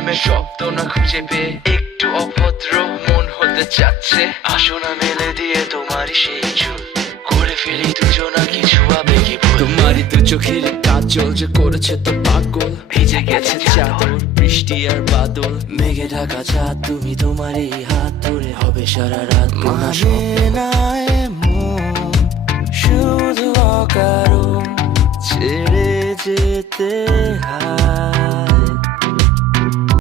প্রেমের শব্দ না খুঁজে পেয়ে একটু অভদ্র মন হতে চাচ্ছে। আসো না মেলে দিয়ে তোমারই সেই চুল, করে ফেলি দুজনা কিছু আবেগী ভুল। তোমারই দু চোখের কাজল যে করেছে তো পাগল, ভিজে গেছে চাদর বৃষ্টি আর বাদল, মেঘে ঢাকা চাঁদ তুমি তোমারই হাত ধরে হবে সারা রাত। মানে না এমন শুধু অকারণ ছেড়ে যেতে হয়।